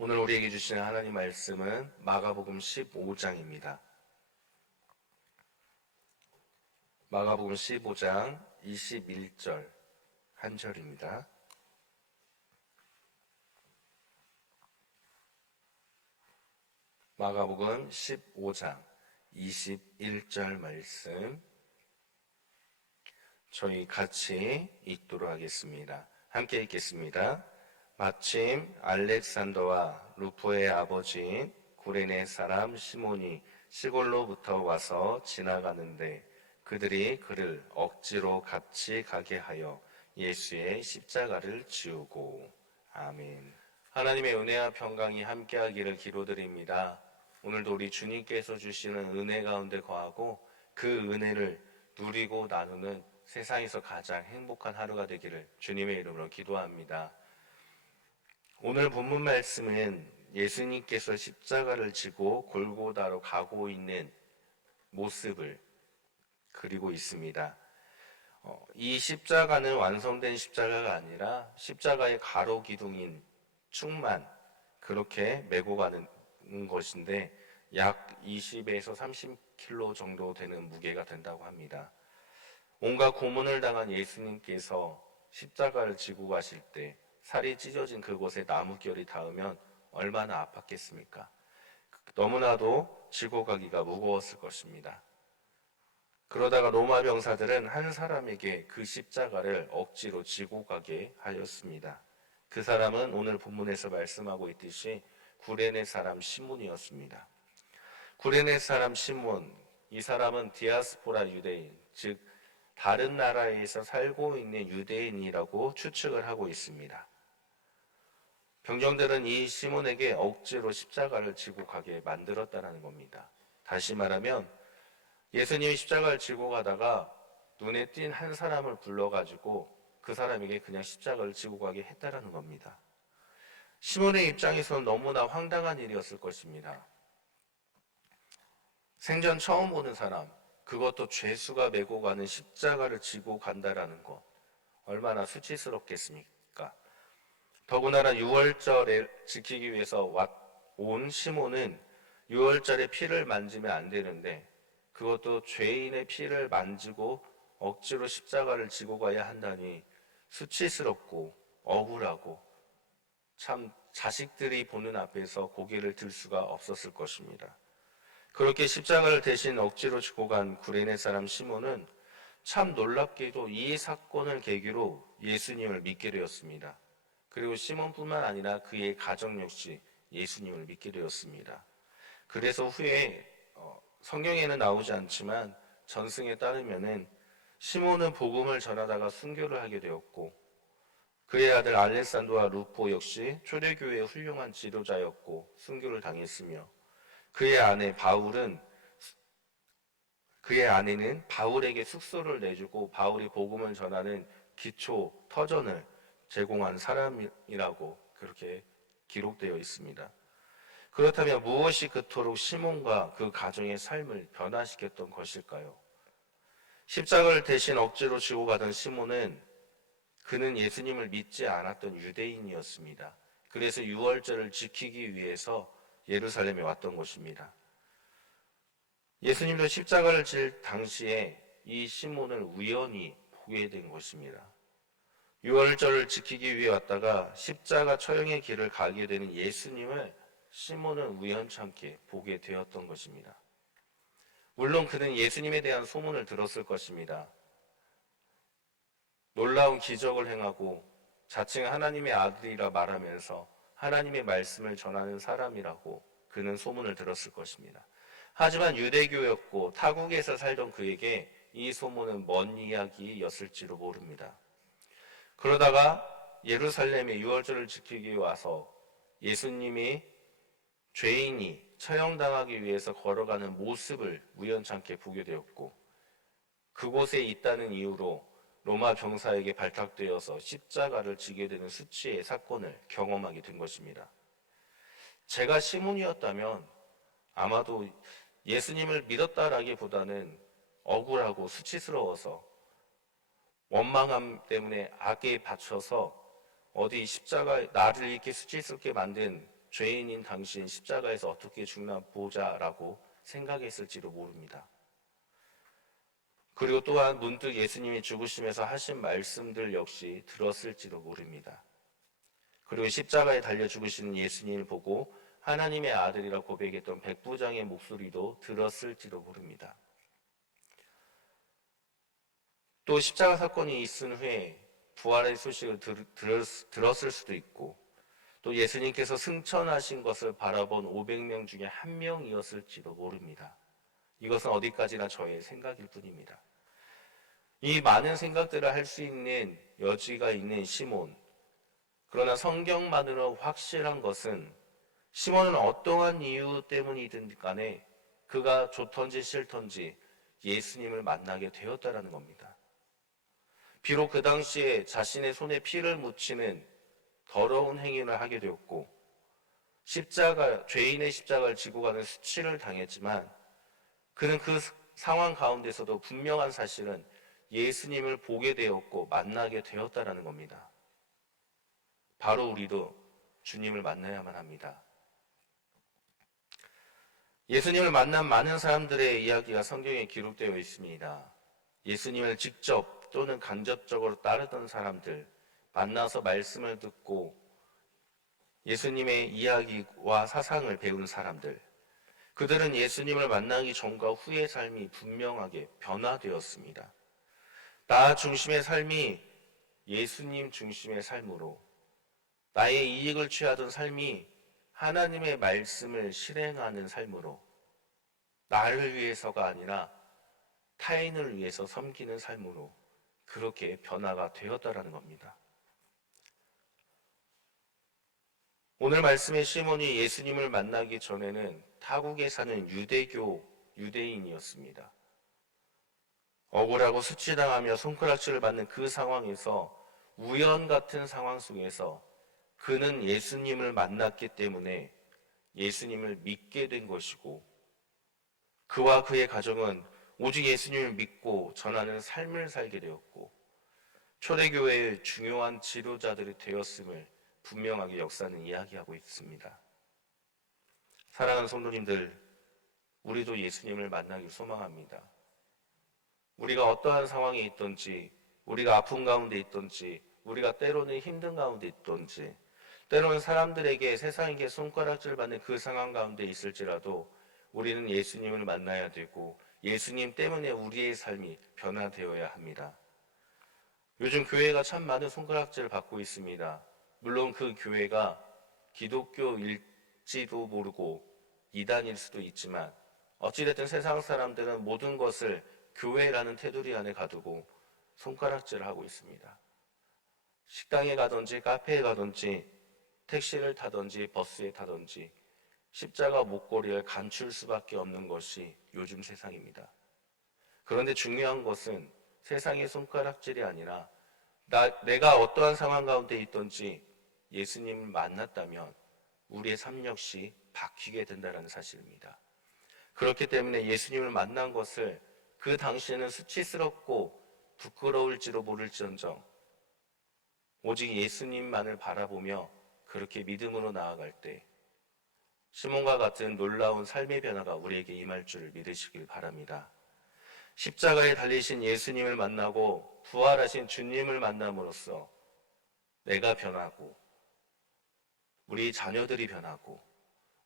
오늘 우리에게 주시는 하나님 말씀은 마가복음 15장입니다. 마가복음 15장 21절 한 절입니다. 마가복음 15장 21절 말씀 저희 같이 읽도록 하겠습니다. 함께 읽겠습니다. 마침 알렉산더와 루포의 아버지인 구레네 사람 시몬이 시골로부터 와서 지나가는데 그들이 그를 억지로 같이 가게 하여 예수의 십자가를 지우고. 아멘. 하나님의 은혜와 평강이 함께하기를 기도드립니다. 오늘도 우리 주님께서 주시는 은혜 가운데 거하고 그 은혜를 누리고 나누는 세상에서 가장 행복한 하루가 되기를 주님의 이름으로 기도합니다. 오늘 본문 말씀은 예수님께서 십자가를 지고 골고다로 가고 있는 모습을 그리고 있습니다. 이 십자가는 완성된 십자가가 아니라 십자가의 가로 기둥인 축만 그렇게 메고 가는 것인데 약 20에서 30kg 정도 되는 무게가 된다고 합니다. 온갖 고문을 당한 예수님께서 십자가를 지고 가실 때 살이 찢어진 그곳에 나무결이 닿으면 얼마나 아팠겠습니까? 너무나도 지고 가기가 무거웠을 것입니다. 그러다가 로마 병사들은 한 사람에게 그 십자가를 억지로 지고 가게 하였습니다. 그 사람은 오늘 본문에서 말씀하고 있듯이 구레네 사람 시몬이었습니다. 구레네 사람 시몬, 이 사람은 디아스포라 유대인, 즉 다른 나라에서 살고 있는 유대인이라고 추측을 하고 있습니다. 병정들은 이 시몬에게 억지로 십자가를 지고 가게 만들었다는 겁니다. 다시 말하면 예수님이 십자가를 지고 가다가 눈에 띈 한 사람을 불러가지고 그 사람에게 그냥 십자가를 지고 가게 했다는 겁니다. 시몬의 입장에서는 너무나 황당한 일이었을 것입니다. 생전 처음 보는 사람, 그것도 죄수가 메고 가는 십자가를 지고 간다라는 것, 얼마나 수치스럽겠습니까? 더군다나 유월절을 지키기 위해서 온 시몬은 유월절에 피를 만지면 안 되는데 그것도 죄인의 피를 만지고 억지로 십자가를 지고 가야 한다니 수치스럽고 억울하고 참 자식들이 보는 앞에서 고개를 들 수가 없었을 것입니다. 그렇게 십자가를 대신 억지로 지고 간 구레네 사람 시몬은 참 놀랍게도 이 사건을 계기로 예수님을 믿게 되었습니다. 그리고 시몬뿐만 아니라 그의 가정 역시 예수님을 믿게 되었습니다. 그래서 후에 성경에는 나오지 않지만 전승에 따르면은 시몬은 복음을 전하다가 순교를 하게 되었고 그의 아들 알렉산더와 루포 역시 초대교회의 훌륭한 지도자였고 순교를 당했으며 그의 아내는 바울에게 숙소를 내주고 바울이 복음을 전하는 기초 터전을 제공한 사람이라고 그렇게 기록되어 있습니다. 그렇다면 무엇이 그토록 시몬과 그 가정의 삶을 변화시켰던 것일까요? 십자가를 대신 억지로 지고 가던 시몬은 그는 예수님을 믿지 않았던 유대인이었습니다. 그래서 유월절을 지키기 위해서 예루살렘에 왔던 것입니다. 예수님도 십자가를 질 당시에 이 시몬을 우연히 보게 된 것입니다. 유월절을 지키기 위해 왔다가 십자가 처형의 길을 가게 되는 예수님을 시몬은 우연찮게 보게 되었던 것입니다. 물론 그는 예수님에 대한 소문을 들었을 것입니다. 놀라운 기적을 행하고 자칭 하나님의 아들이라 말하면서 하나님의 말씀을 전하는 사람이라고 그는 소문을 들었을 것입니다. 하지만 유대교였고 타국에서 살던 그에게 이 소문은 먼 이야기였을지도 모릅니다. 그러다가 예루살렘에 유월절을 지키기 와서 예수님이 죄인이 처형당하기 위해서 걸어가는 모습을 우연찮게 보게 되었고 그곳에 있다는 이유로 로마 병사에게 발탁되어서 십자가를 지게 되는 수치의 사건을 경험하게 된 것입니다. 제가 시몬이었다면 아마도 예수님을 믿었다라기보다는 억울하고 수치스러워서 원망함 때문에 악에 받쳐서 어디 십자가 나를 이렇게 수치스럽게 만든 죄인인 당신 십자가에서 어떻게 죽나 보자라고 생각했을지도 모릅니다. 그리고 또한 문득 예수님이 죽으시면서 하신 말씀들 역시 들었을지도 모릅니다. 그리고 십자가에 달려 죽으시는 예수님을 보고 하나님의 아들이라 고백했던 백부장의 목소리도 들었을지도 모릅니다. 또 십자가 사건이 있은 후에 부활의 소식을 들었을 수도 있고, 또 예수님께서 승천하신 것을 바라본 500명 중에 한 명이었을지도 모릅니다. 이것은 어디까지나 저의 생각일 뿐입니다. 이 많은 생각들을 할 수 있는 여지가 있는 시몬. 그러나 성경만으로 확실한 것은 시몬은 어떠한 이유 때문이든 간에 그가 좋던지 싫던지 예수님을 만나게 되었다라는 겁니다. 비록 그 당시에 자신의 손에 피를 묻히는 더러운 행위를 하게 되었고 죄인의 십자가를 지고 가는 수치를 당했지만 그는 그 상황 가운데서도 분명한 사실은 예수님을 보게 되었고 만나게 되었다라는 겁니다. 바로 우리도 주님을 만나야만 합니다. 예수님을 만난 많은 사람들의 이야기가 성경에 기록되어 있습니다. 예수님을 직접 또는 간접적으로 따르던 사람들, 만나서 말씀을 듣고 예수님의 이야기와 사상을 배운 사람들, 그들은 예수님을 만나기 전과 후의 삶이 분명하게 변화되었습니다. 나 중심의 삶이 예수님 중심의 삶으로, 나의 이익을 취하던 삶이 하나님의 말씀을 실행하는 삶으로, 나를 위해서가 아니라 타인을 위해서 섬기는 삶으로 그렇게 변화가 되었다라는 겁니다. 오늘 말씀의 시몬이 예수님을 만나기 전에는 타국에 사는 유대인이었습니다. 억울하고 수치당하며 손가락질을 받는 그 상황에서 우연 같은 상황 속에서 그는 예수님을 만났기 때문에 예수님을 믿게 된 것이고 그와 그의 가정은 오직 예수님을 믿고 전하는 삶을 살게 되었고 초대교회의 중요한 지도자들이 되었음을 분명하게 역사는 이야기하고 있습니다. 사랑하는 성도님들, 우리도 예수님을 만나길 소망합니다. 우리가 어떠한 상황에 있든지, 우리가 아픈 가운데 있든지, 우리가 때로는 힘든 가운데 있든지, 때로는 사람들에게 세상에게 손가락질 받는 그 상황 가운데 있을지라도 우리는 예수님을 만나야 되고 예수님 때문에 우리의 삶이 변화되어야 합니다. 요즘 교회가 참 많은 손가락질을 받고 있습니다. 물론 그 교회가 기독교일지도 모르고 이단일 수도 있지만 어찌됐든 세상 사람들은 모든 것을 교회라는 테두리 안에 가두고 손가락질을 하고 있습니다. 식당에 가든지 카페에 가든지 택시를 타든지 버스에 타든지 십자가 목걸이를 감출 수밖에 없는 것이 요즘 세상입니다. 그런데 중요한 것은 세상의 손가락질이 아니라 내가 어떠한 상황 가운데 있든지 예수님을 만났다면 우리의 삶 역시 바뀌게 된다는 사실입니다. 그렇기 때문에 예수님을 만난 것을 그 당시에는 수치스럽고 부끄러울지도 모를지언정 오직 예수님만을 바라보며 그렇게 믿음으로 나아갈 때 시몬과 같은 놀라운 삶의 변화가 우리에게 임할 줄 믿으시길 바랍니다. 십자가에 달리신 예수님을 만나고 부활하신 주님을 만남으로써 내가 변하고 우리 자녀들이 변하고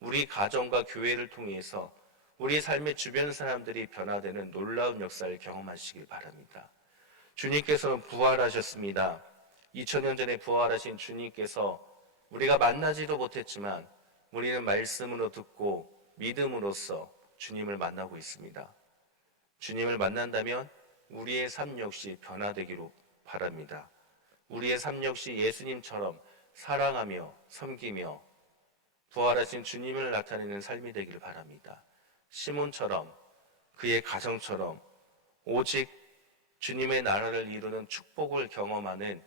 우리 가정과 교회를 통해서 우리 삶의 주변 사람들이 변화되는 놀라운 역사를 경험하시길 바랍니다. 주님께서는 부활하셨습니다. 2000년 전에 부활하신 주님께서 우리가 만나지도 못했지만 우리는 말씀으로 듣고 믿음으로써 주님을 만나고 있습니다. 주님을 만난다면 우리의 삶 역시 변화되기로 바랍니다. 우리의 삶 역시 예수님처럼 사랑하며 섬기며 부활하신 주님을 나타내는 삶이 되기를 바랍니다. 시몬처럼 그의 가정처럼 오직 주님의 나라를 이루는 축복을 경험하는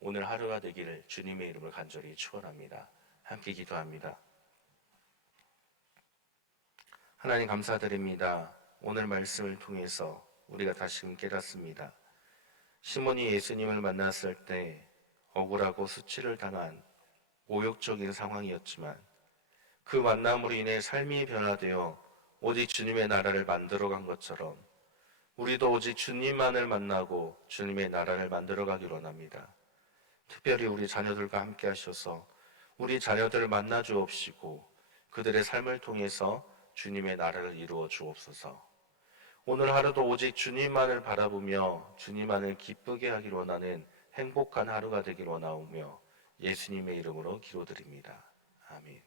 오늘 하루가 되기를 주님의 이름을 간절히 축원합니다. 함께 기도합니다. 하나님 감사드립니다. 오늘 말씀을 통해서 우리가 다시금 깨닫습니다. 시몬이 예수님을 만났을 때 억울하고 수치를 당한 모욕적인 상황이었지만 그 만남으로 인해 삶이 변화되어 오직 주님의 나라를 만들어간 것처럼 우리도 오직 주님만을 만나고 주님의 나라를 만들어가기를 원합니다. 특별히 우리 자녀들과 함께 하셔서 우리 자녀들을 만나 주옵시고 그들의 삶을 통해서 주님의 나라를 이루어 주옵소서. 오늘 하루도 오직 주님만을 바라보며 주님만을 기쁘게 하길 원하는 행복한 하루가 되길 원하오며 예수님의 이름으로 기도드립니다. 아멘.